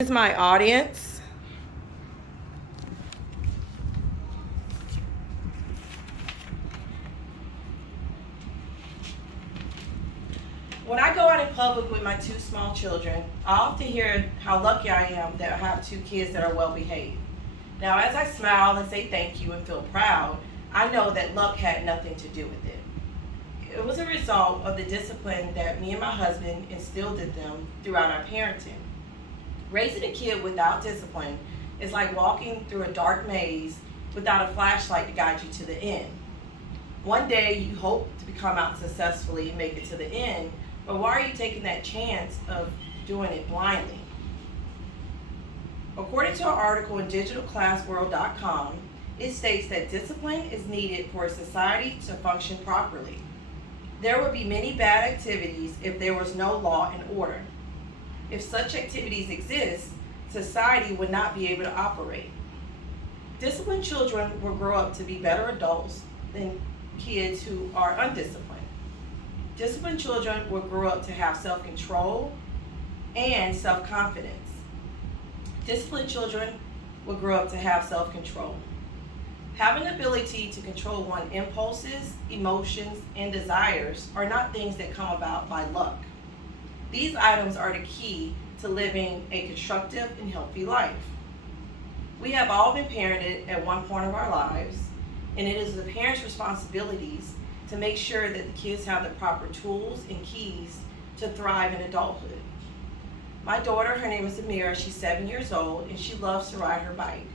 Is my audience. When I go out in public with my two small children, I often hear how lucky I am that I have two kids that are well behaved. Now, as I smile and say thank you and feel proud, I know that luck had nothing to do with it. It was a result of the discipline that me and my husband instilled in them throughout our parenting. Raising a kid without discipline is like walking through a dark maze without a flashlight to guide you to the end. One day you hope to come out successfully and make it to the end, but why are you taking that chance of doing it blindly? According to an article in digitalclassworld.com, it states that discipline is needed for a society to function properly. There would be many bad activities if there was no law and order. If such activities exist, society would not be able to operate. Disciplined children will grow up to be better adults than kids who are undisciplined. Disciplined children will grow up to have self-control and self-confidence. Disciplined children will grow up to have self-control. Having the ability to control one's impulses, emotions, and desires are not things that come about by luck. These items are the key to living a constructive and healthy life. We have all been parented at one point of our lives, and it is the parents' responsibilities to make sure that the kids have the proper tools and keys to thrive in adulthood. My daughter, her name is Amira, she's 7 years old, and she loves to ride her bike.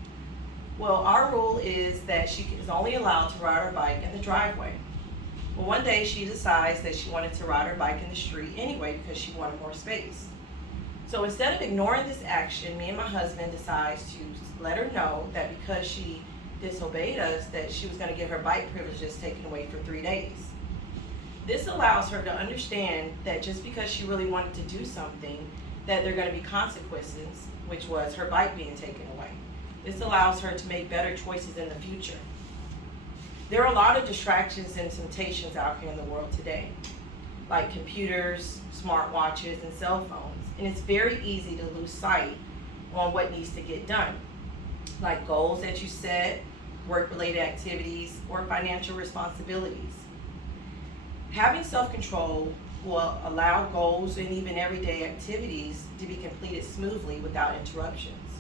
Well, our rule is that she is only allowed to ride her bike in the driveway. Well, one day she decides that she wanted to ride her bike in the street anyway because she wanted more space. So instead of ignoring this action, me and my husband decides to let her know that because she disobeyed us, that she was going to get her bike privileges taken away for 3 days. This allows her to understand that just because she really wanted to do something, that there are going to be consequences, which was her bike being taken away. This allows her to make better choices in the future. There are a lot of distractions and temptations out here in the world today, like computers, smartwatches, and cell phones. And it's very easy to lose sight on what needs to get done, like goals that you set, work-related activities, or financial responsibilities. Having self-control will allow goals and even everyday activities to be completed smoothly without interruptions.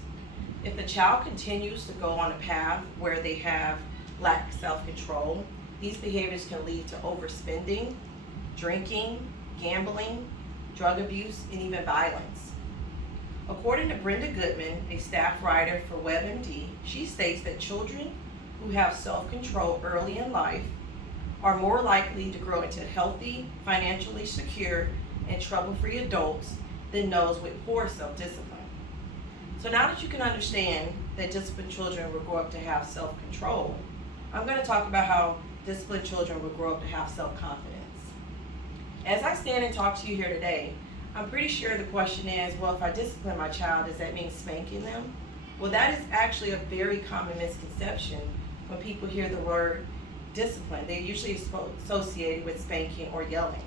If a child continues to go on a path where they have lack self-control, these behaviors can lead to overspending, drinking, gambling, drug abuse, and even violence. According to Brenda Goodman, a staff writer for WebMD, she states that children who have self-control early in life are more likely to grow into healthy, financially secure, and trouble-free adults than those with poor self-discipline. So now that you can understand that disciplined children will grow up to have self-control, I'm going to talk about how disciplined children will grow up to have self-confidence. As I stand and talk to you here today, I'm pretty sure the question is, well, if I discipline my child, does that mean spanking them? Well, that is actually a very common misconception when people hear the word discipline. They're usually associated with spanking or yelling.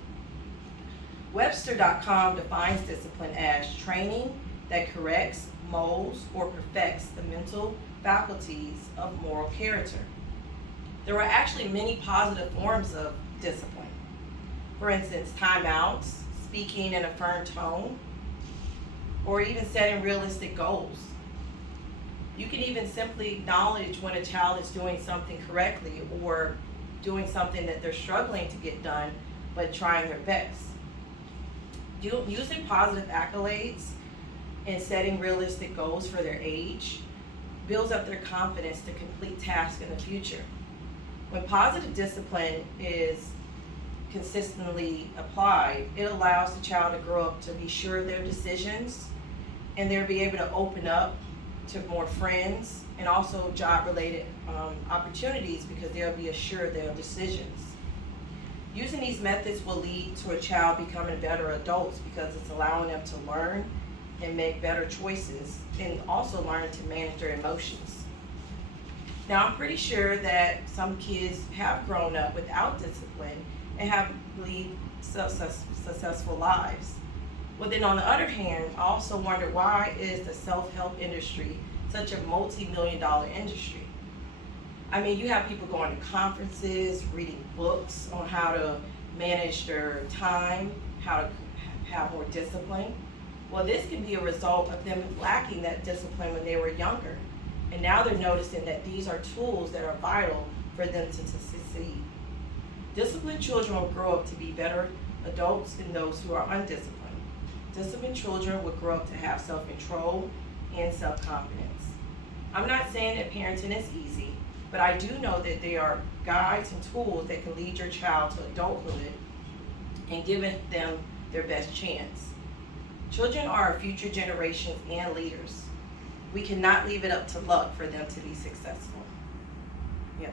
Webster.com defines discipline as training that corrects, molds, or perfects the mental faculties of moral character. There are actually many positive forms of discipline. For instance, timeouts, speaking in a firm tone, or even setting realistic goals. You can even simply acknowledge when a child is doing something correctly or doing something that they're struggling to get done, but trying their best. Using positive accolades and setting realistic goals for their age builds up their confidence to complete tasks in the future. When positive discipline is consistently applied, it allows the child to grow up to be sure of their decisions, and they'll be able to open up to more friends and also job-related opportunities because they'll be assured of their decisions. Using these methods will lead to a child becoming better adults because it's allowing them to learn and make better choices and also learn to manage their emotions. Now, I'm pretty sure that some kids have grown up without discipline and have lived successful lives. Well, then on the other hand, I also wonder, why is the self-help industry such a multi-million-dollar industry? I mean, you have people going to conferences, reading books on how to manage their time, how to have more discipline. Well, this can be a result of them lacking that discipline when they were younger. And now they're noticing that these are tools that are vital for them to succeed. Disciplined children will grow up to be better adults than those who are undisciplined. Disciplined children will grow up to have self-control and self-confidence. I'm not saying that parenting is easy, but I do know that there are guides and tools that can lead your child to adulthood and give them their best chance. Children are our future generations and leaders. We cannot leave it up to luck for them to be successful. Yeah.